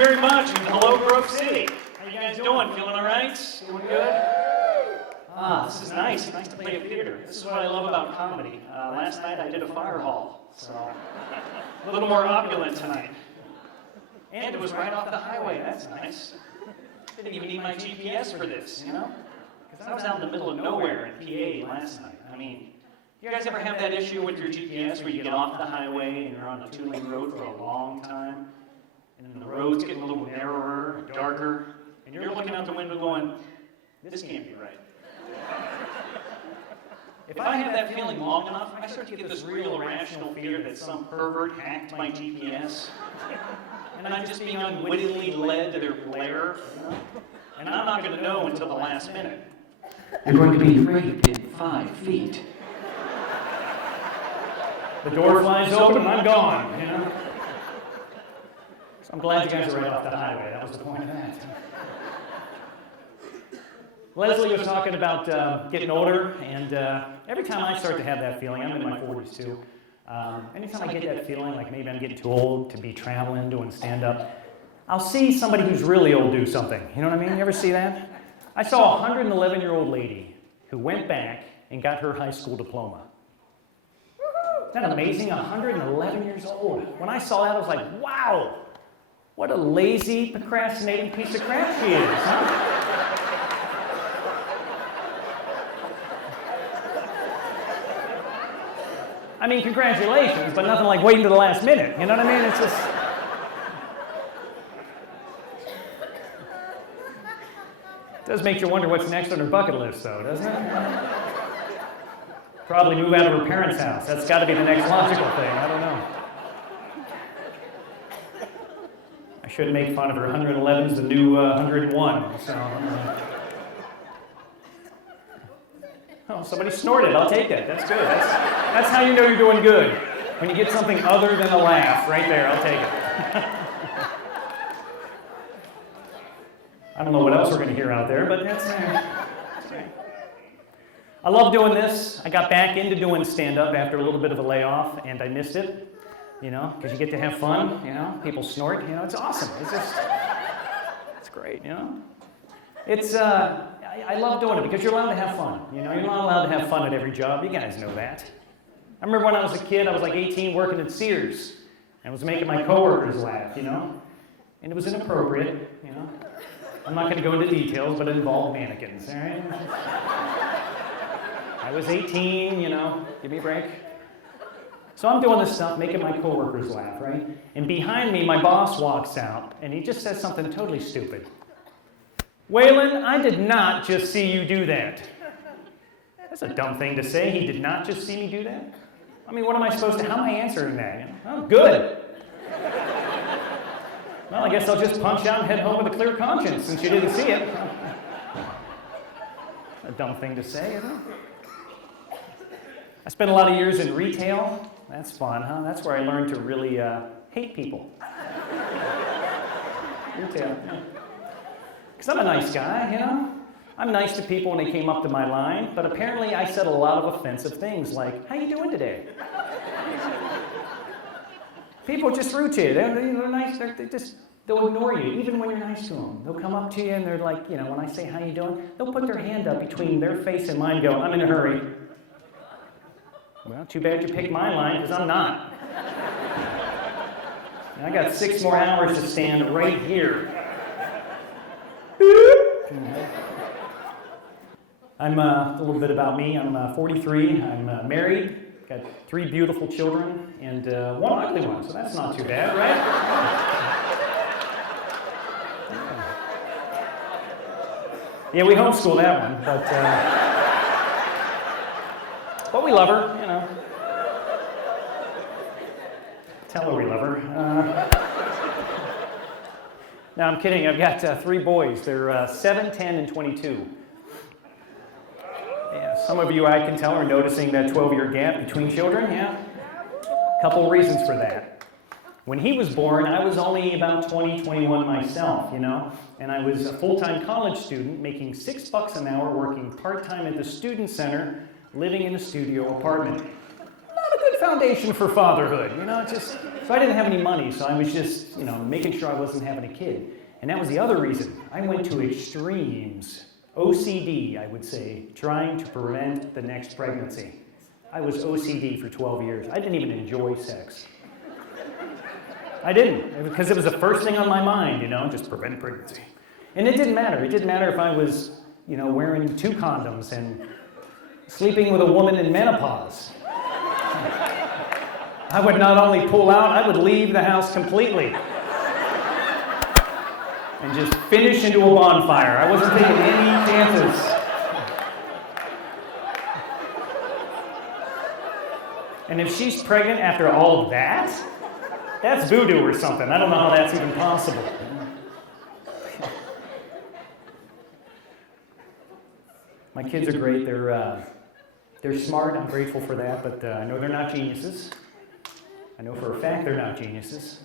very much, and hello, Grove City. How you guys doing? Feeling all right? Doing good? This is nice. Nice to play a theater. This is what I love about comedy. Last night I did a fire hall, so a little more opulent tonight. And it was right off the highway. That's nice. Didn't even need my GPS for this, you know? Because I was out in the middle of nowhere in PA last night. I mean, you guys ever have that issue with your GPS where you get off the highway and you're on a two-lane road for a long time? And then the road's getting a little narrower, darker, and you're looking out the window going, this can't be right. If I have that feeling long enough, I start to get this real irrational fear that some pervert hacked my GPS, and I'm just being unwittingly led to their lair, and I'm not going to know until the last minute. You're going to be raped in 5 feet. The door flies open and I'm gone, you know? So I'm glad you guys are right off the highway. That was the point of that. Leslie was talking about getting older, and every time I start to have that feeling, I'm in my 40s too, anytime I get that feeling like maybe I'm getting too old to be traveling, doing stand-up, I'll see somebody who's really old do something. You know what I mean? You ever see that? I saw a 111-year-old lady who went back and got her high school diploma. Isn't that amazing? 111 years old. When I saw that, I was like, wow, what a lazy, procrastinating piece of crap she is, huh? I mean, congratulations, but nothing like waiting to the last minute. You know what I mean? It's just... It does make you wonder what's next on her bucket list, though, doesn't it? Probably move out of her parents' house. That's got to be the next logical thing. I don't know. I shouldn't make fun of her. 111 is the new 101. So, oh, somebody snorted. I'll take that. That's good. That's how you know you're doing good. When you get something other than a laugh, right there. I'll take it. I don't know what else we're going to hear out there, but that's great. I love doing this. I got back into doing stand-up after a little bit of a layoff, and I missed it, you know, because you get to have fun, you know, people snort, you know, it's awesome. It's great, you know. I love doing it because you're allowed to have fun, you know. You're not allowed to have fun at every job. You guys know that. I remember when I was a kid, I was like 18 working at Sears, and was making my coworkers laugh, you know, and it was inappropriate, you know. I'm not going to go into details, but it involved mannequins, all right? I was 18, you know, give me a break. So I'm doing this stuff, making my coworkers laugh, right? And behind me, my boss walks out, and he just says something totally stupid. Whelan, I did not just see you do that. That's a dumb thing to say. He did not just see me do that. I mean, what am I supposed to, how am I answering that? You know? Oh, good. Well, I guess I'll just punch out and head home with a clear conscience since you didn't see it. A dumb thing to say, isn't it? I spent a lot of years in retail. That's fun, huh? That's where I learned to really hate people. Retail, yeah. Because I'm a nice guy, you know? I'm nice to people when they came up to my line, but apparently I said a lot of offensive things like, how you doing today? People just rude to you. They're nice. They'll ignore you, even when you're nice to them. They'll come up to you and they're like, you know, when I say, how you doing? They'll put their hand up between their face and mine and go, I'm in a hurry. Well, too bad you picked my line, because I'm not. And I got 6 more hours to stand right here. I'm a little bit about me. I'm 43. I'm married. Got 3 beautiful children and 1 ugly one, so that's not too bad, right? Yeah, we homeschool that one, but we love her, you know. Tell her we love her. No, I'm kidding. I've got 3 boys. They're 7, 10, and 22. Yeah, some of you, I can tell, are noticing that 12-year gap between children. Yeah, a couple of reasons for that. When he was born, I was only about 20, 21 myself, you know, and I was a full-time college student making $6 an hour, working part-time at the student center, living in a studio apartment. Not a good foundation for fatherhood, just, so I didn't have any money, so I was just, making sure I wasn't having a kid. And that was the other reason. I went to extremes, OCD, I would say, trying to prevent the next pregnancy. I was OCD for 12 years. I didn't even enjoy sex. I didn't, because it was the first thing on my mind, just prevent pregnancy. And it didn't matter. It didn't matter if I was, wearing 2 condoms and sleeping with a woman in menopause. I would not only pull out, I would leave the house completely. And just finish into a bonfire. I wasn't taking any chances. And if she's pregnant after all of that, that's voodoo or something. I don't know how that's even possible. My kids are great. They're smart. I'm grateful for that, but I know they're not geniuses. I know for a fact they're not geniuses.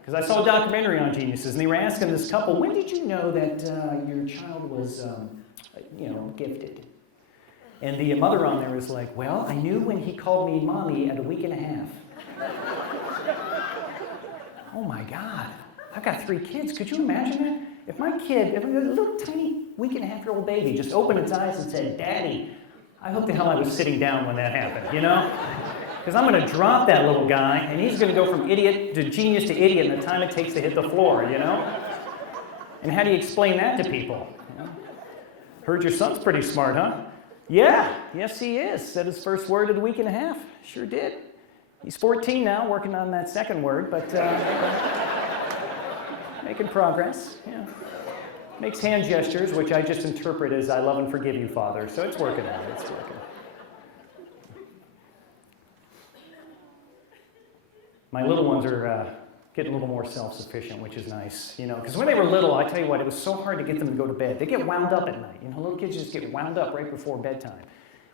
Because I saw a documentary on geniuses, and they were asking this couple, when did you know that your child was, gifted? And the mother on there was like, well, I knew when he called me mommy at a week and a half. Oh my God, I've got 3 kids. Could you imagine that? If my kid, if a little tiny week and a half-year-old baby just opened its eyes and said, Daddy, I hope the hell I was sitting down when that happened, Because I'm going to drop that little guy, and he's going to go from idiot to genius to idiot in the time it takes to hit the floor, And how do you explain that to people? Heard your son's pretty smart, huh? Yeah, yes he is. Said his first word in a week and a half. Sure did. He's 14 now, working on that second word, but making progress, yeah. Makes hand gestures, which I just interpret as I love and forgive you, Father. So it's working out, it's working. My little ones are getting a little more self-sufficient, which is nice, Because when they were little, I tell you what, it was so hard to get them to go to bed. They get wound up at night, Little kids just get wound up right before bedtime.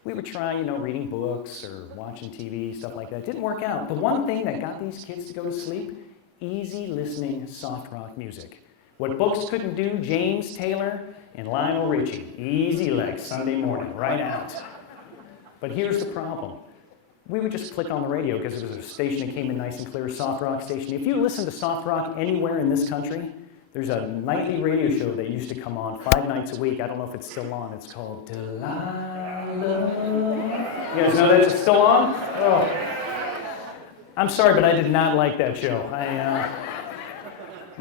We would try, reading books or watching TV, stuff like that. It didn't work out. The one thing that got these kids to go to sleep, easy listening soft rock music. What books couldn't do, James Taylor and Lionel Richie. Easy like Sunday morning, right out. But here's the problem. We would just click on the radio because it was a station that came in nice and clear, soft rock station. If you listen to soft rock anywhere in this country, there's a nightly radio show that used to come on 5 nights a week. I don't know if it's still on. It's called Delilah. You guys know that it's still on? Oh. I'm sorry, but I did not like that show.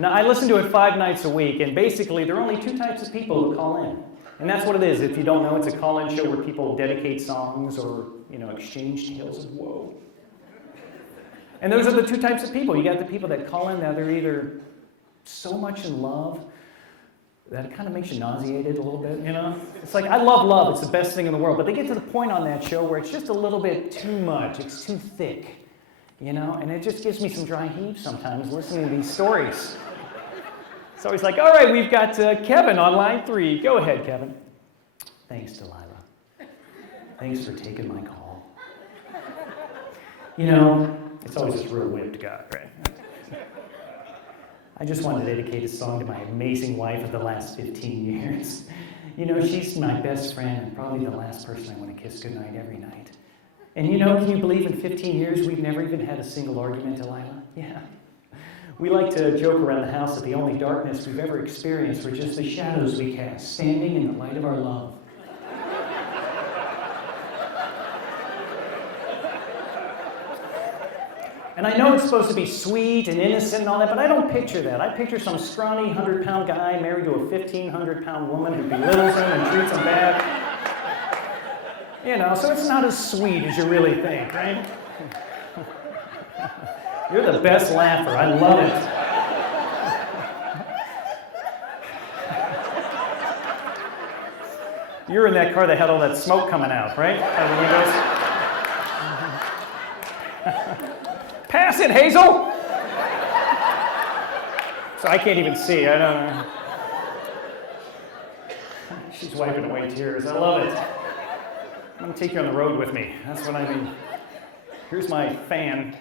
I listened to it 5 nights a week, and basically there are only 2 types of people who call in. And that's what it is. If you don't know, it's a call-in show where people dedicate songs or, exchange tales of woe. And those are the 2 types of people. You got the people that call in that they're either so much in love that it kind of makes you nauseated a little bit, It's like, I love love. It's the best thing in the world. But they get to the point on that show where it's just a little bit too much. It's too thick, And it just gives me some dry heaves sometimes listening to these stories. So he's like, all right, we've got Kevin on line 3. Go ahead, Kevin. Thanks, Delilah. Thanks for taking my call. It's always this real whipped guy, right? I just want to dedicate a song to my amazing wife of the last 15 years. She's my best friend and probably the last person I want to kiss goodnight every night. And can you believe in 15 years we've never even had a single argument, Delilah? Yeah. We like to joke around the house that the only darkness we've ever experienced were just the shadows we cast, standing in the light of our love. And I know it's supposed to be sweet and innocent and all that, but I don't picture that. I picture some scrawny 100-pound guy married to a 1,500-pound woman who belittles him and treats him bad. So it's not as sweet as you really think, right? You're the best laugher. I love it. You're in that car that had all that smoke coming out, right? Out of the windows. Pass it, Hazel! So I can't even see. I don't know. She's wiping away tears. I love it. I'm going to take you on the road with me. That's what I mean. Here's my fan.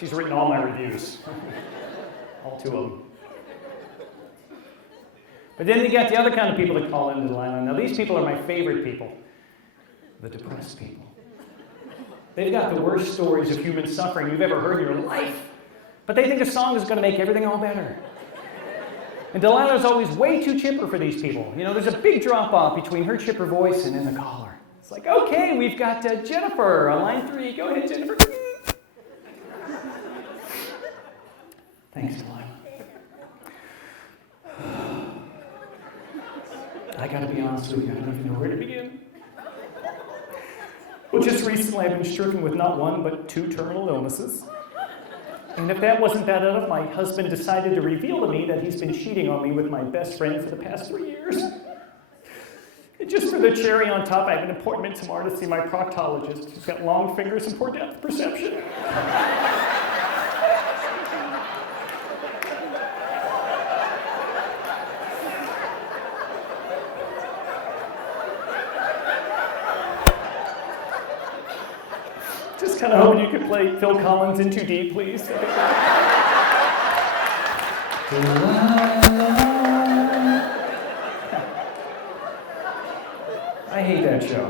She's written all my reviews. All 2 of them. But then you got the other kind of people that call into the line. Now these people are my favorite people. the depressed people. They've got the worst stories of human suffering you've ever heard in your life. But they think a song is going to make everything all better. And Delilah's always way too chipper for these people. You know, there's a big drop-off between her chipper voice and then the caller. It's like, okay, we've got Jennifer on line 3. Go ahead, Jennifer. Thanks, Delilah. I gotta be honest with you, I don't even know where to begin. Well, just recently I've been stricken with not one, but 2 terminal illnesses. And if that wasn't bad enough, my husband decided to reveal to me that he's been cheating on me with my best friend for the past 3 years. And just for the cherry on top, I have an appointment tomorrow to see my proctologist, who's got long fingers and poor depth perception. Just kind of hoping you could play Phil Collins in Too Deep, please. I hate that show.